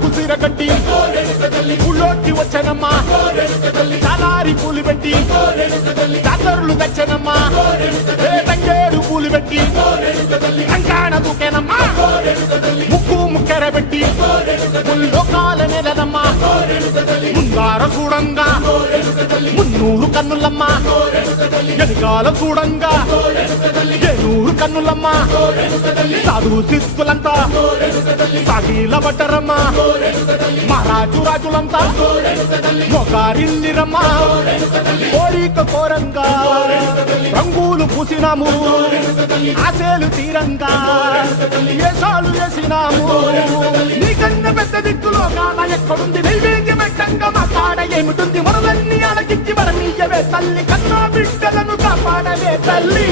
కుసిరగట్టి ఊళ్ళోకి వచ్చనమ్మా చాలారి పూలు పెట్టి జాతరులు తెచ్చనమ్మా తంగేడు పూలు పెట్టి కంకాణ దూకేనమ్మా ముక్కు ముక్కెర పెట్టి ముల్లోకాల నెలనమ్మా ముందార చూడంగా మున్నూరు కన్నులమ్మా ఎనకాల చూడంగా ఏనూరు కన్నులమ్మా సాధు శిస్తులంతా సాగిల బట్టరమ్మా మహారాజు రాజులంతా మొగారిల్లిరమ్మా కోరిక కోరంగా రంగులు పూసినాము ఆశలు తీరంగా ఏసాలు వేసినాము నీకన్నా పెద్ద దిక్కులో కాన ఎక్కడుంది నైవేద్యమంటంగా మా కాడ ఏమిటుంది మనలన్నీ అలగించి మరణీయవే తల్లి కన్నా బిడ్డలను కాపాడవే తల్లి